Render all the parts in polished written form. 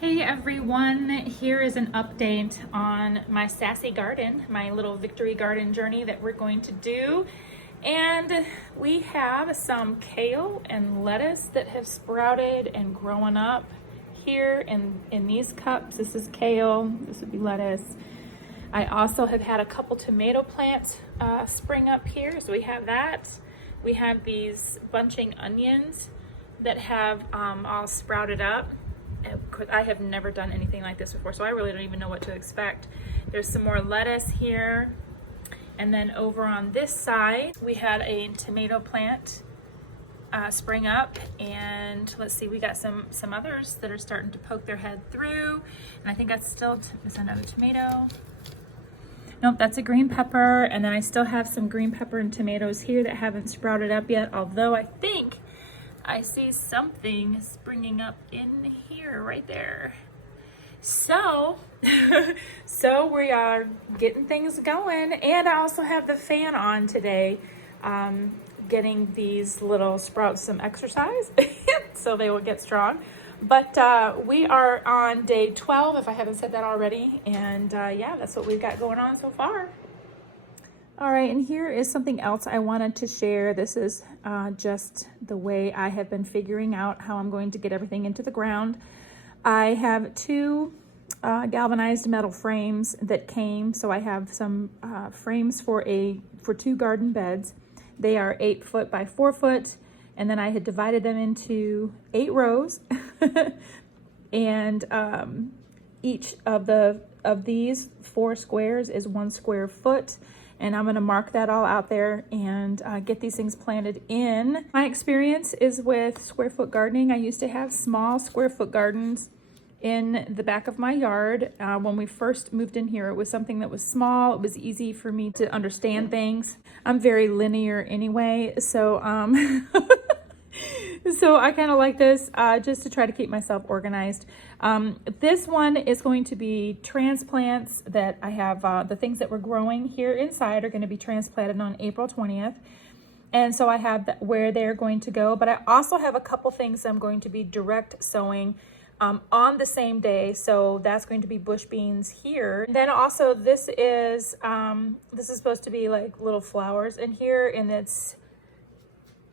Hey everyone, here is an update on my sassy garden, my little victory garden journey that we're going to do. And we have some kale and lettuce that have sprouted and grown up here in these cups. This is kale, this would be lettuce. I also have had a couple tomato plants spring up here, so we have that. We have these bunching onions that have all sprouted up. I have never done anything like this before, so I really don't even know what to expect. There's some more lettuce here. And then over on this side, we had a tomato plant spring up, and let's see, we got some others that are starting to poke their head through. And I think that's still, is another tomato. Nope, that's a green pepper. And then I still have some green pepper and tomatoes here that haven't sprouted up yet, although I think I see something springing up in here, right there. So, so we are getting things going, and I also have the fan on today, getting these little sprouts some exercise so they will get strong. But we are on day 12, if I haven't said that already, and yeah, that's what we've got going on so far. All right, and here is something else I wanted to share. This is just the way I have been figuring out how I'm going to get everything into the ground. I have two galvanized metal frames that came, so I have some frames for two garden beds. They are 8 foot by 4 foot, and then I had divided them into 8 rows, and each of these 4 squares is 1 square foot. And I'm gonna mark that all out there and get these things planted in. My experience is with square foot gardening. I used to have small square foot gardens in the back of my yard. When we first moved in here, it was something that was small. It was easy for me to understand things. I'm very linear anyway, so so I kind of like this just to try to keep myself organized. This one is going to be transplants that I have, the things that were growing here inside are going to be transplanted on April 20th. And so I have where they're going to go, but I also have a couple things I'm going to be direct sowing on the same day. So that's going to be bush beans here. Then also this is supposed to be like little flowers in here, and it's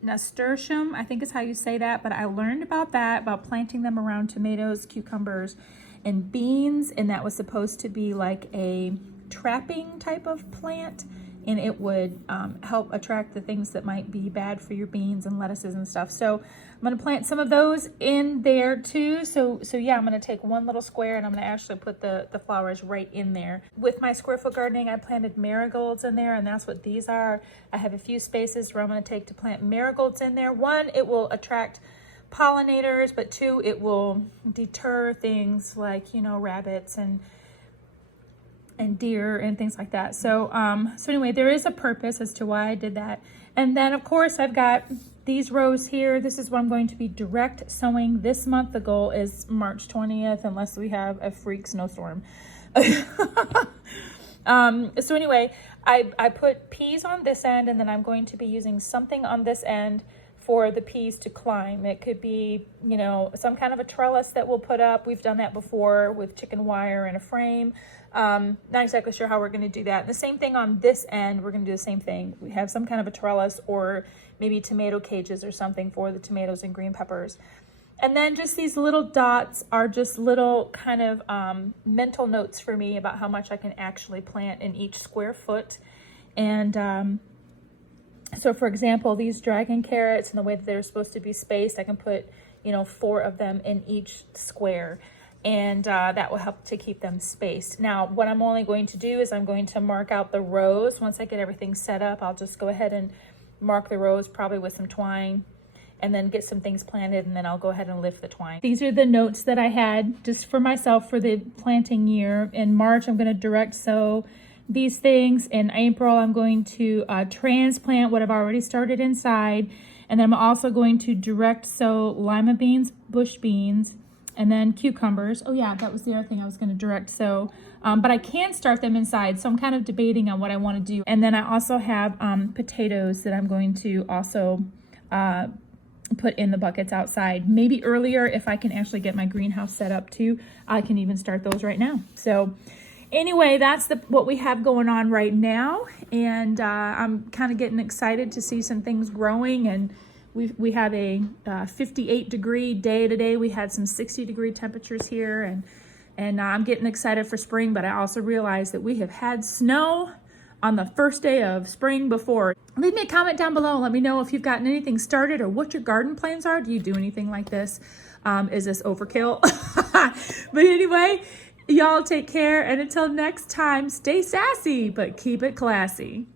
nasturtium, I think is how you say that, but I learned about planting them around tomatoes, cucumbers, and beans, and that was supposed to be like a trapping type of plant, and it would help attract the things that might be bad for your beans and lettuces and stuff. So I'm going to plant some of those in there too. So yeah, I'm going to take one little square and I'm going to actually put the flowers right in there. With my square foot gardening, I planted marigolds in there, and that's what these are. I have a few spaces where I'm going to take to plant marigolds in there. 1, it will attract pollinators, but 2, it will deter things like, you know, rabbits and deer and things like that. So so anyway, there is a purpose as to why I did that. And then of course I've got these rows here. This is what I'm going to be direct sowing this month. The goal is March 20th, unless we have a freak snowstorm. So anyway, I put peas on this end, and then I'm going to be using something on this end for the peas to climb. It could be, you know, some kind of a trellis that we'll put up. We've done that before with chicken wire and a frame. Not exactly sure how we're going to do that. The same thing on this end, we're going to do the same thing. We have some kind of a trellis, or maybe tomato cages or something for the tomatoes and green peppers. And then just these little dots are just little kind of mental notes for me about how much I can actually plant in each square foot. And so for example, these dragon carrots and the way that they're supposed to be spaced, I can put, you know, 4 of them in each square. And that will help to keep them spaced. Now, what I'm only going to do is I'm going to mark out the rows. Once I get everything set up, I'll just go ahead and mark the rows, probably with some twine, and then get some things planted, and then I'll go ahead and lift the twine. These are the notes that I had just for myself for the planting year. In March, I'm going to direct sow these things. In April, I'm going to transplant what I've already started inside. And then I'm also going to direct sow lima beans, bush beans, and then cucumbers. Oh yeah, that was the other thing I was going to direct sow. But I can start them inside, so I'm kind of debating on what I want to do. And then I also have potatoes that I'm going to also put in the buckets outside. Maybe earlier, if I can actually get my greenhouse set up too, I can even start those right now. So anyway, that's what we have going on right now. And I'm kind of getting excited to see some things growing. And we have a 58 degree day today. We had some 60 degree temperatures here, and I'm getting excited for spring, but I also realize that we have had snow on the first day of spring before. Leave me a comment down below. Let me know if you've gotten anything started or what your garden plans are. Do you do anything like this? Is this overkill? But anyway, y'all take care. And until next time, stay sassy, but keep it classy.